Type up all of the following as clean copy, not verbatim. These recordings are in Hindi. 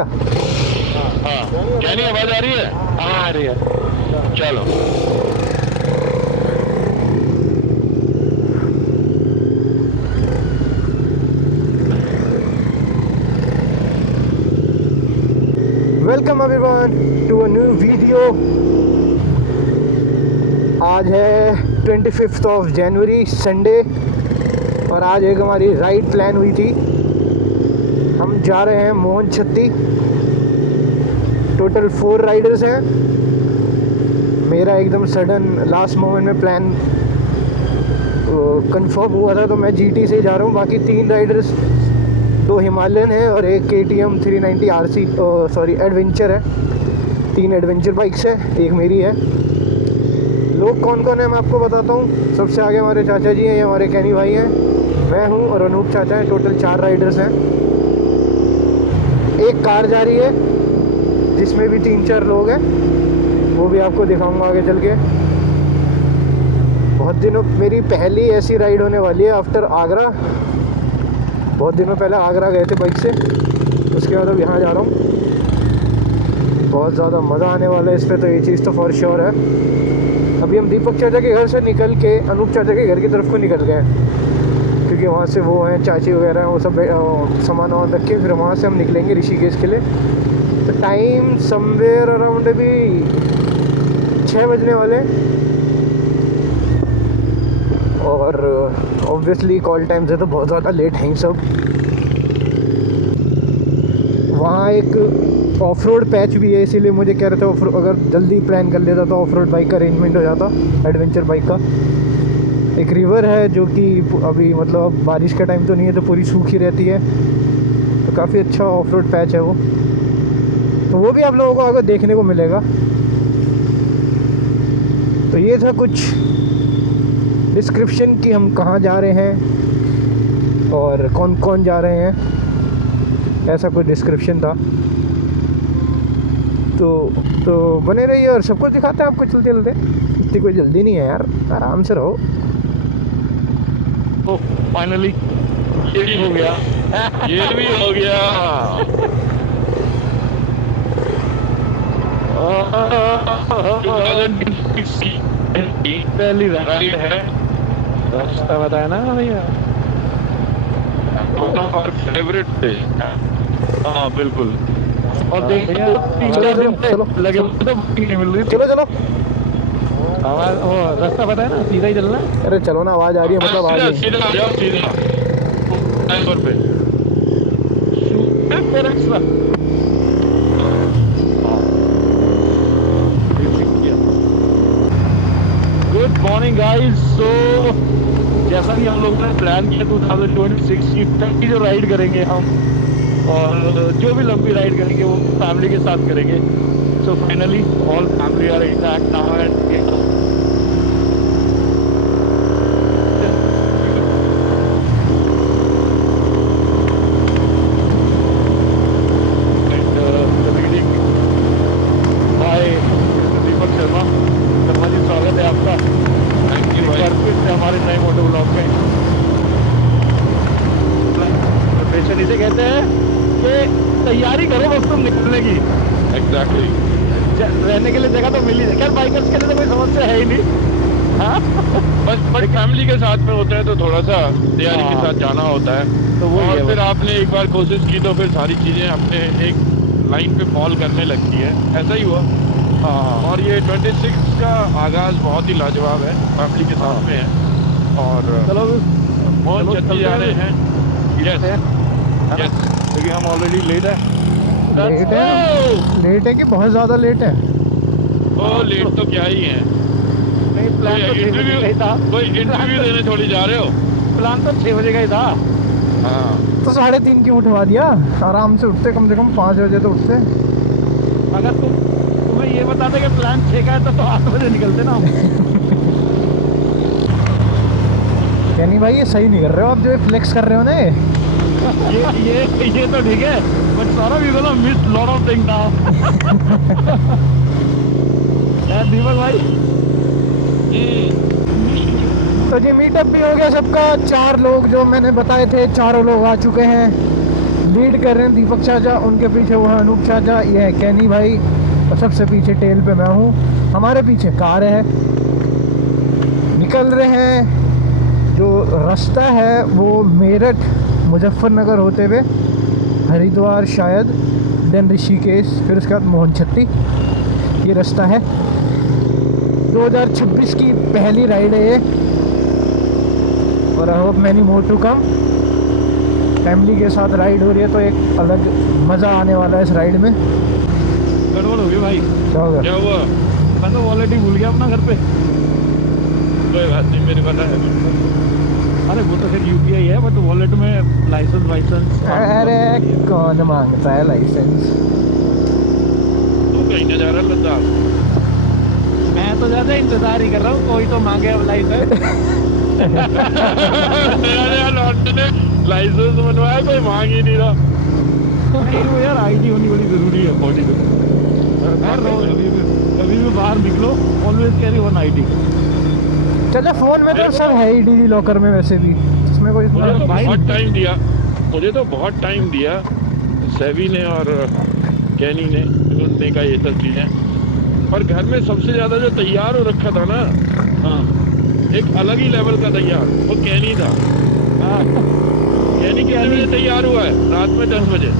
क्या? हाँ, क्या नहीं आवाज आ रही है? हाँ आ रही है। चलो welcome everyone to a new video. आज है 25 ऑफ जनवरी, संडे, और आज एक हमारी राइड प्लान हुई थी। हम जा रहे हैं मोहन छत्ती। टोटल 4 राइडर्स हैं। मेरा एकदम सडन लास्ट मोमेंट में प्लान कंफर्म हुआ था, तो मैं जीटी से जा रहा हूँ। बाकी 3 राइडर्स, 2 हिमालयन है और एक KTM 390 RC सॉरी एडवेंचर है। 3 एडवेंचर बाइक्स है, एक मेरी है। लोग कौन कौन है मैं आपको बताता हूँ। सबसे आगे हमारे चाचा जी हैं, ये हमारे कैनी भाई हैं, मैं हूँ और अनूप चाचा है। टोटल 4 राइडर्स हैं। एक कार जा रही है जिसमें भी 3-4 लोग हैं, वो भी आपको दिखाऊंगा आगे चल के। बहुत दिनों मेरी पहली ऐसी राइड होने वाली है आफ्टर आगरा। बहुत दिनों पहले आगरा गए थे बाइक से, उसके बाद अब यहाँ जा रहा हूँ। बहुत ज़्यादा मज़ा आने वाला है इस पर, तो ये चीज़ तो फॉर श्योर है। अभी हम दीपक चाचा के घर से निकल के अनूप चाचा के घर की तरफ को निकल गए, क्योंकि वहाँ से वो हैं चाची वगैरह, वो सब सामान वामान रख के फिर वहाँ से हम निकलेंगे ऋषिकेश के लिए। तो टाइम समवेयर अराउंड अभी 6 बजने वाले, और ऑब्वियसली कॉल टाइम से तो बहुत ज़्यादा लेट हैं सब। वहाँ एक ऑफ रोड पैच भी है, इसीलिए मुझे कह रहे थे अगर जल्दी प्लान कर लेता तो ऑफ रोड बाइक का अरेंजमेंट हो जाता, एडवेंचर बाइक का। एक रिवर है जो कि अभी मतलब बारिश का टाइम तो नहीं है, तो पूरी सूखी रहती है, तो काफ़ी अच्छा ऑफ रोड पैच है वो। तो वो भी आप लोगों को अगर देखने को मिलेगा। तो ये था कुछ डिस्क्रिप्शन कि हम कहाँ जा रहे हैं और कौन कौन जा रहे हैं, ऐसा कुछ डिस्क्रिप्शन था। तो बने रहिए और सब कुछ दिखाते हैं आपको चलते चलते। इतनी कोई जल्दी नहीं है यार, आराम से रहो। तो फाइनली ये भी हो गया। ये भी हो गया। पहली राइड है, रास्ता बताया ना भैया, और फेवरेट थे। हाँ बिल्कुल। और देखिए 3-4 दिन चलो लगे तो बुकिंग नहीं मिल रही थी। चलो चलो, आवाज वो रास्ता पता है ना, सीधा ही चलना। अरे चलो ना, आवाज़ आ रही है मतलब आ रही है। सीधा आ जाओ, सीधा टाइम पे रास्ता। Good morning guys. सो जैसा कि हम लोगों ने प्लान किया 2026 की जो राइड करेंगे हम, और जो भी लंबी राइड करेंगे वो फैमिली के साथ करेंगे। So finally all family are intact now and Deepak Sharma ji, स्वागत है आपका। थैंक यू भाई, हमारे नए मोटो ब्लॉग में। प्रिपरेशन इसे कहते हैं कि तैयारी करो बस तुम निकलने की। एग्जैक्टली। रहने के लिए जगह तो मिल ही जाए। खैर बाइकर्स के लिए तो कोई समस्या है ही नहीं। हाँ बट फैमिली के साथ में होता है तो थोड़ा सा तैयारी के साथ जाना होता है। तो वो और फिर आपने एक बार कोशिश की तो फिर सारी चीजें अपने एक लाइन पे फॉल करने लगती है। ऐसा ही हुआ। हाँ, और ये 26 का आगाज बहुत ही लाजवाब है, फैमिली के साथ में है। और चलो मोहन छत्ती जा रहे हैं। यस यस, क्योंकि हम ऑलरेडी लेट है। लेट है कि बहुत ज़्यादा लेट है? ओ लेट तो क्या ही है। नहीं प्लान तो 6 बजे का ही था। कोई इंटरव्यू देने थोड़ी जा रहे हो। प्लान तो 6 बजे का ही था। हाँ तो 3:30 क्यों उठवा दिया? आराम से उठते, कम से कम 5 बजे तो उठते। अगर तुम्हें ये बता दे कि प्लान 6 का है तो 8 बजे निकलते ना हम। यानी भाई ये सही नहीं कर रहे हो आप, जो फ्लेक्स कर रहे हो ना ये तो ठीक है, बट सारा भी बोला miss lot of thing now. Deepak भाई तो जी मीटअप भी हो गया सबका। 4 लोग जो मैंने बताए थे, चारों लोग आ चुके हैं। लीड कर रहे हैं दीपक चाचा, उनके पीछे वो है अनूप चाचा, ये है कैनी भाई, और सबसे पीछे टेल पे मैं हूँ। हमारे पीछे कार है। निकल रहे हैं। जो रास्ता है वो मेरठ मुजफ्फरनगर होते हुए हरिद्वार शायद, देन ऋषिकेश, फिर उसके बाद मोहनछत्ती, ये रास्ता है। 2026 की पहली राइड है ये, और I hope many more to come. Family के साथ राइड हो रही है तो एक अलग मज़ा आने वाला है इस राइड में। गड़बड़ हो गई भाई। क्या होगा? क्या हुआ? मैं तो वॉलेट ही भूल गया अपना घर पे। कोई बात नहीं, मेरे पता है। अरे वो तो फिर यूपीआई है, बट वॉलेट में लाइसेंस। अरे कौन मांगता है लाइसेंस? तू कहीं ना जा रहा लद्दाख? मैं तो ज्यादा इंतजार ही कर रहा हूँ, कोई तो मांगे अब लाइसेंस। लाइसेंस बनवाया, कोई मांग ही नहीं रहा। नहीं वो यार आईडी होनी बड़ी जरूरी है बॉडी में। कभी भी बाहर निकलो, ऑलवेज कैरी वन आईडी। चलो फोन में तो सब है ही डिजी लॉकर में, वैसे भी इसमें कोई मुझे तो बहुत टाइम दिया, मुझे तो बहुत टाइम दिया सेवी ने और कैनी ने ढूंढने का ये सब चीजें। और घर में सबसे ज्यादा जो तैयार हो रखा था ना, हाँ, एक अलग ही लेवल का तैयार वो कैनी था। कैनी कितने बजे तैयार हुआ है? रात में 10 बजे।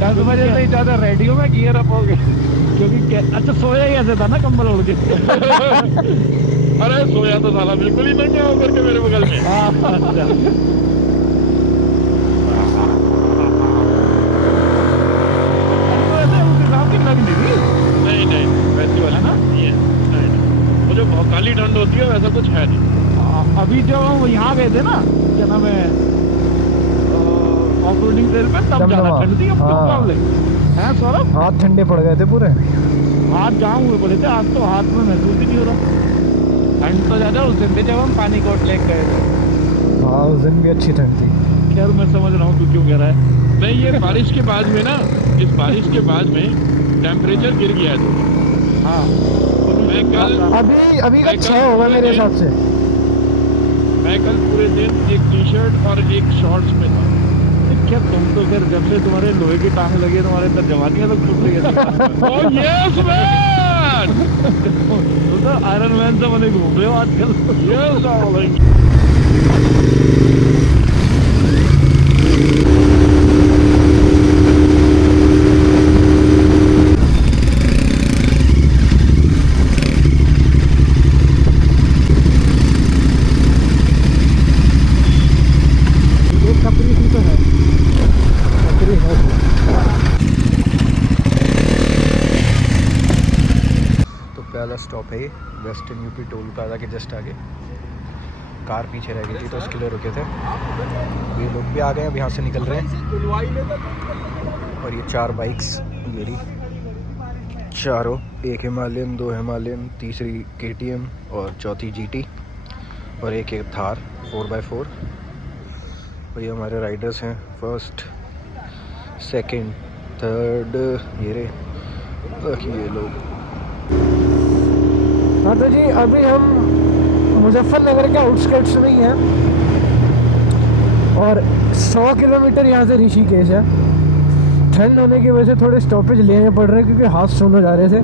10 बजे से ही ज्यादा रेडियो में गियर अप हो गए, क्योंकि अच्छा सोया ही ऐसे था ना कंबल ओढ़ के। अरे सोया तो साला बिल्कुल ही नंगा होकर के मेरे बगल में। नहीं नहीं वैसी वाला ना नहीं है, नहीं वो जो भौकाली ठंड होती है वैसा कुछ है नहीं। अभी जब हम यहाँ गए थे ना, क्या नाम है, ऑफ रोडिंग ट्रेल पे, तब ज्यादा ठंड थी। मुकाबले हैं सौरभ, हाथ ठंडे पड़ गए थे पूरे, हाथ जाम हुए पड़े थे। आज तो हाथ में महसूस ही नहीं हो रहा। ठंड तो ज्यादा उस दिन भी जब हम पानी कोट लेक गए थे। हाँ उस दिन भी अच्छी ठंड थी। खैर मैं समझ रहा हूँ तू क्यों कह रहा है। नहीं ये बारिश के बाद में ना, इस बारिश के बाद में टेम्परेचर गिर गया है। हाँ मैं कल अभी अच्छा होगा मेरे हिसाब से। मैं कल पूरे दिन एक टी शर्ट और एक शॉर्ट्स में था। क्या तुम तो फिर जब से तुम्हारे लोहे की टांग लगी है, तुम्हारे अंदर जवानियां तो छूट गई है। ओह यस मैन, तुम तो आयरन मैन से बने घूम रहे हो आजकल। Yes darling. पहला स्टॉप है ये वेस्टर्न यूपी टोल प्लाजा के जस्ट आगे। कार पीछे रह गई थी तो उसके लिए रुके थे। ये लोग भी आ गए, अब यहाँ से निकल रहे हैं। और ये 4 बाइक्स मेरी, चारों, एक हिमालयन, 2 हिमालयन, तीसरी KTM और चौथी GT, और एक थार 4x4। और ये हमारे राइडर्स हैं, फर्स्ट, सेकंड, थर्ड, ये रहे ये लोग। हाँ तो जी अभी हम मुजफ्फरनगर के आउटस्कर्ट्स में ही हैं, और 100 किलोमीटर यहाँ से ऋषिकेश है। ठंड होने की वजह से थोड़े स्टॉपेज लेने पड़ रहे हैं क्योंकि हाथ सोने जा रहे थे।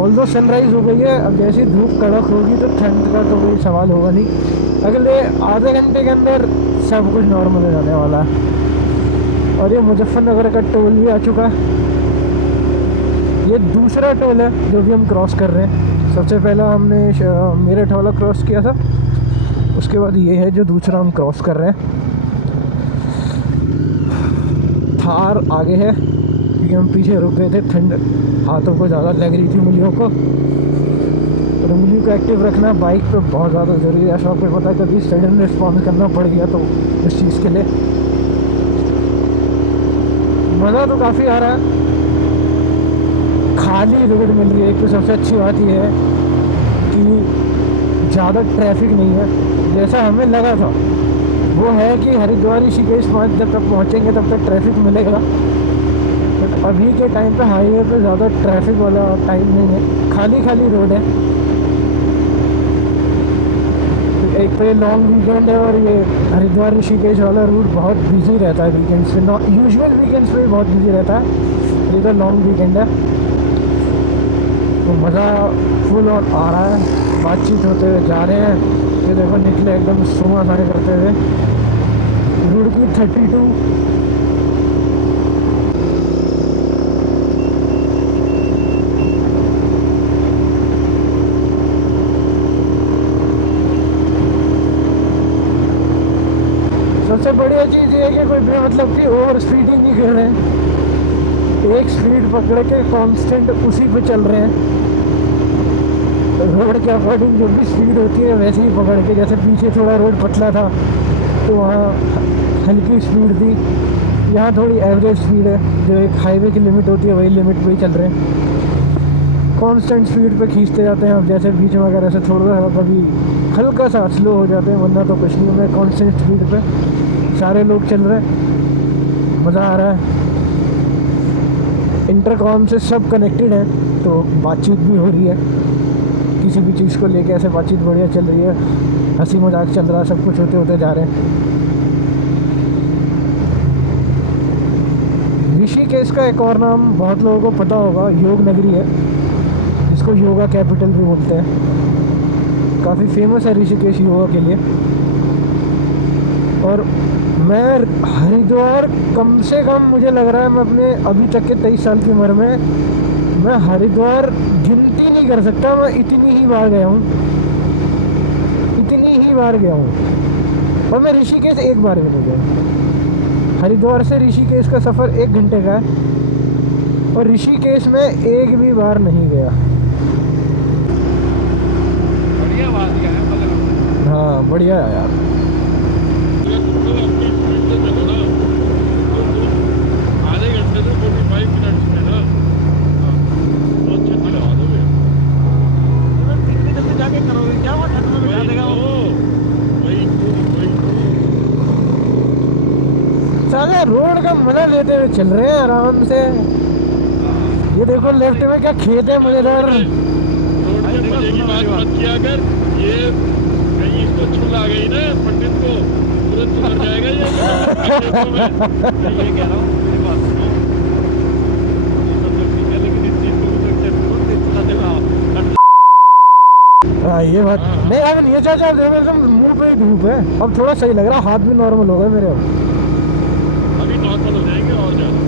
ऑल्दो सनराइज़ हो गई है, अब जैसी धूप कड़क होगी तो ठंड का तो कोई सवाल होगा नहीं। अगले आधे घंटे के अंदर सब कुछ नॉर्मल हो जाने वाला है। और ये मुजफ्फरनगर का टोल भी आ चुका है। ये दूसरा टोल है जो भी हम क्रॉस कर रहे हैं। सबसे पहला हमने मेरठ वाला क्रॉस किया था, उसके बाद ये है जो दूसरा हम क्रॉस कर रहे हैं। थार आगे है क्योंकि हम पीछे रुक गए थे, ठंड हाथों को ज़्यादा लग रही थी, उंगलियों को। और उंगलियों को एक्टिव रखना बाइक पे बहुत ज़्यादा ज़रूरी है। ऐसा आपको पता है कभी सडन रिस्पॉन्स करना पड़ गया तो इस चीज़ के लिए मज़ा तो काफ़ी आ रहा है। खाली रोड मिल रही है, एक तो सबसे अच्छी बात यह है कि ज़्यादा ट्रैफिक नहीं है जैसा हमें लगा था। वो है कि हरिद्वार ऋषिकेश जब तक पहुँचेंगे तब तक ट्रैफिक मिलेगा, बट अभी के टाइम पे हाईवे पे ज़्यादा ट्रैफिक वाला टाइम नहीं है, खाली खाली रोड है। तो एक तो ये लॉन्ग वीकेंड है और ये हरिद्वार ऋषिकेश वाला रूट बहुत बिजी रहता है वीकेंड्स पे। यूजुअल वीकेंड्स पे बहुत बिजी रहता है, ये तो लॉन्ग वीकेंड है तो मज़ा फुल और आ रहा है। बातचीत होते हुए जा रहे हैं, ये देखो निकले एकदम सुबह सारे करते हुए रुड़की 32। सबसे बढ़िया चीज़ ये है कि कोई बेमतलब की ओवर स्पीडिंग नहीं कर रहे हैं, एक स्पीड पकड़ के कांस्टेंट उसी पे चल रहे हैं। रोड के अकॉर्डिंग जो भी स्पीड होती है वैसे ही पकड़ के, जैसे पीछे थोड़ा रोड पतला था तो वहाँ हल्की स्पीड थी, यहाँ थोड़ी एवरेज स्पीड है, जो एक हाईवे की लिमिट होती है वही लिमिट पे ही चल रहे हैं। कांस्टेंट स्पीड पे खींचते जाते हैं। अब जैसे बीच में अगर ऐसे थोड़ा सा कभी हल्का सा स्लो हो जाते हैं, वरना तो कुछ नहीं, मैं कांस्टेंट स्पीड पे सारे लोग चल रहे हैं, मज़ा आ रहा है। इंटरकॉम से सब कनेक्टेड है तो बातचीत भी हो रही है, किसी भी चीज़ को लेके ऐसे बातचीत बढ़िया चल रही है, हंसी मजाक चल रहा है, सब कुछ होते होते जा रहे हैं। ऋषिकेश का एक और नाम बहुत लोगों को पता होगा, योग नगरी है, जिसको योगा कैपिटल भी बोलते हैं। काफ़ी फेमस है ऋषिकेश योगा के लिए। और मैं हरिद्वार कम से कम मुझे लग रहा है मैं अपने अभी तक के 23 साल की उम्र में मैं हरिद्वार गिनती नहीं कर सकता, मैं इतनी ही बार गया हूँ, इतनी ही बार गया हूँ। और मैं ऋषिकेश एक बार भी नहीं गया। हरिद्वार से ऋषिकेश का सफ़र 1 घंटे का है और ऋषिकेश में एक भी बार नहीं गया। बढ़िया बात क्या है, मतलब हाँ बढ़िया है यार। आधे घंटे से 45 मिनट्स में ना बहुत अच्छे लगा दोगे। इतनी जल्दी जाके करोगे क्या, वो ठंड में बिठा देगा वो। सारे रोड का मजा लेते हुए चल रहे हैं आराम से। ये देखो लेफ्ट में क्या खेत है मजेदार। रोड के मजे की बात मत किया कर, ये कहीं इसको छुल आ गई ना पंडित को तुरंत सुधर जाएगा ये। ये कह रहा हूँ, मेरी बात सुनो, ये सब तो ठीक है, लेकिन इस चीज को भी तो एक्सेप्ट करो, इतना देना। हाँ ये बात नहीं, अब ये चाचा देखो एकदम मुंह पे ही धूप है, अब थोड़ा सही लग रहा है, हाथ भी नॉर्मल हो गए मेरे अब। अभी नॉर्मल हो जाएंगे और ज्यादा।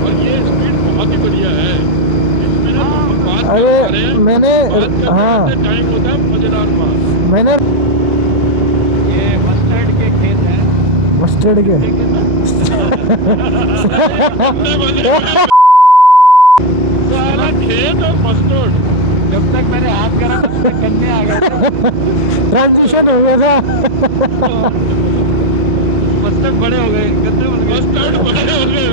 और ये स्पीड बहुत ही बढ़िया है इसमें ना, बात कर अरे रहे हैं, मैंने हाँ टाइम होता है मजेदार बात। मैंने ये मस्टर्ड के खेत हैं, मस्टर्ड के सारा खेत और मस्टर्ड, जब तक मैंने हाथ करा तब तक गन्ने आ गए थे। ट्रांजिशन हो गया था। मस्टर्ड बड़े हो गए, गन्ने बन गए। मस्टर्ड बड़े हो गए।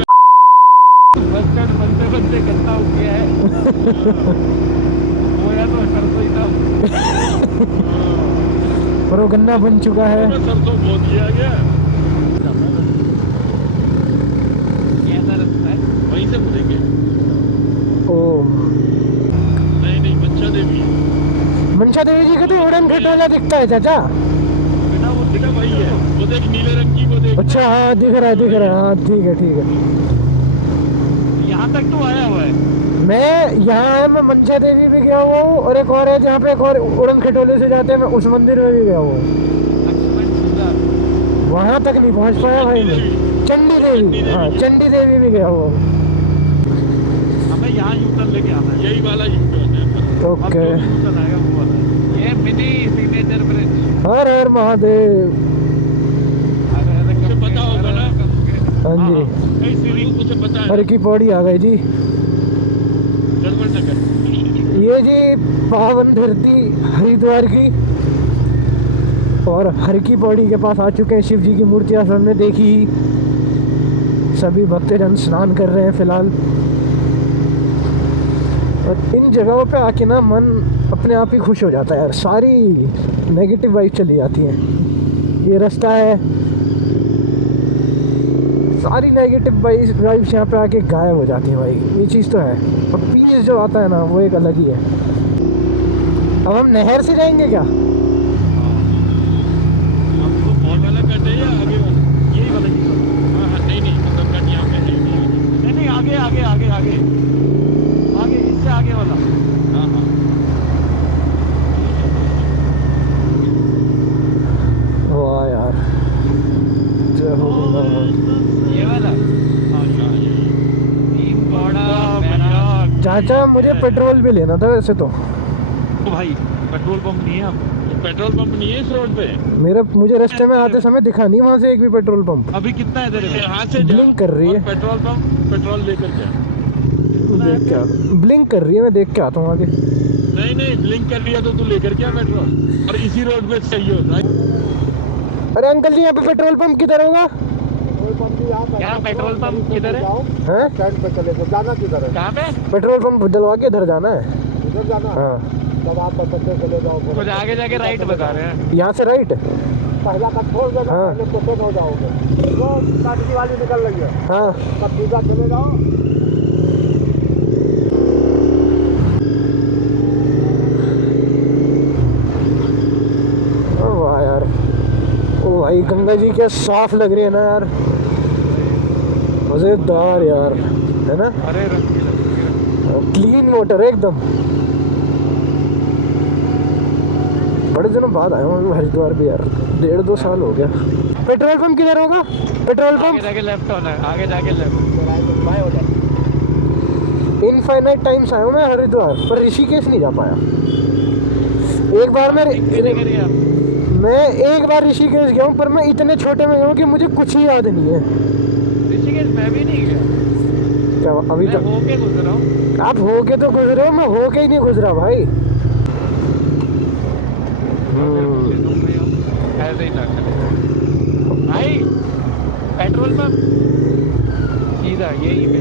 मस्टर्ड बनते बनते गन्ना हो गया है। बोया तो सरसों ही था। पर वो गन्ना बन चुका है। सरसों बो दिया गया, कैसा रास्ता है? वहीं से मुड़ेंगे। ओ नहीं मंशा देवी, मनसा देवी जी का तो उड़न खटोला दिखता है चाचा। बेटा वो देखा वही है, वो देख नीले रंग की, वो देख। अच्छा हाँ दिख रहा है, हाँ ठीक है ठीक है। यहाँ तक तो आया हुआ है। मैं यहाँ मैं मनसा देवी भी गया हुआ हूँ, और एक और है जहाँ पे एक और उड़न खटोले से जाते हैं, मैं उस मंदिर में भी गया हुआ हूँ। वहाँ तक नहीं पहुँच पाया भाई मैं। चंडी देवी, हाँ चंडी देवी भी गया हुआ हूँ। हमें यहाँ यूटर्न लेके आना है। यही वाला यूटर्न है। ओके यूटर्न आएगा वो वाला। ये मिनी सिग्नेचर ब्रिज। हर हर महादेव। मुझे पता होगा ना। हाँ जी कई सीढ़ी मुझे पता है। हर की पौड़ी आ गई जी। गड़बड़ न कर। ये जी पावन धरती हरिद्वार की, और हर की पौड़ी के पास आ चुके हैं। शिव जी की मूर्तियाँ सामने देखी, सभी भक्तजन स्नान कर रहे हैं फिलहाल। और इन जगहों पे आके ना मन अपने आप ही खुश हो जाता है यार, सारी नेगेटिव वाइब चली जाती है। ये रास्ता है, सारी नेगेटिव वाइब्स यहाँ पे आके गायब हो जाती है भाई, ये चीज़ तो है। और पीस जो आता है ना वो एक अलग ही है। अब हम नहर से जाएंगे क्या? आगे आगे आगे आगे आगे इससे आगे वाला। हाँ हाँ वाह यार, जय हो गंगा। ये वाला। तीन बड़ा चाचा मुझे पेट्रोल भी लेना था वैसे तो। भाई पेट्रोल पंप नहीं है अब। पेट्रोल पंप नहीं है इस रोड पे। मुझे रास्ते में आते समय दिखा नहीं वहाँ से एक भी पेट्रोल पंप। अभी कितना है तेरे में? यहाँ से जा ब्लिंक कर रही है। और पेट्रोल पंप पेट्रोल लेकर जा। देख के ब्लिंक कर रही है, मैं देख के आता हूँ आगे। नहीं नहीं ब्लिंक कर लिया तो तू लेकर क्या पेट्रोल, और इसी रोड पे चाहिए होता है। अरे अंकल जी यहाँ पे पेट्रोल पंप किधर होगा? यहाँ पेट्रोल पंप किधर है? हैं? स्टैंड पे चले जाओ। जाना किधर है? कहाँ पे? पेट्रोल पंप डलवा के इधर जाना है। इधर जाना है? हाँ, तब आप बस चले जाओ। कुछ आगे जाके राइट बता रहे हैं। यहाँ से राइट। पहला का छोड़ देना, हाँ। पहले कोटेन हो जाओगे। वो काटकी वाली निकल रही है, हाँ तब सीधा चले जाओ। ओ वाह यार, ओ भाई गंगा जी क्या साफ लग रही है ना यार, मजेदार यार, है ना? अरे रंगीला क्लीन वाटर है एकदम। बड़े दिनों बाद आया हूँ हरिद्वार भी यार, 1.5-2 साल हो गया। पेट्रोल पंप किधर होगा? पेट्रोल आगे पंप जाके लेफ्ट होना है, आगे जाके लेफ्ट। इनफाइनाइट टाइम्स आया हूँ मैं हरिद्वार, पर ऋषिकेश नहीं जा पाया। एक बार मैं एक बार ऋषिकेश गया हूँ, पर मैं इतने छोटे में गया हूँ कि मुझे कुछ ही याद नहीं है। ऋषिकेश मैं भी नहीं गया, क्या अभी मैं तक? होके गुजरा हूँ। आप होके तो गुजरे हो, मैं होके ही नहीं गुजरा भाई। ऐसे ही ना चले भाई। पेट्रोल पंप सीधा यही पे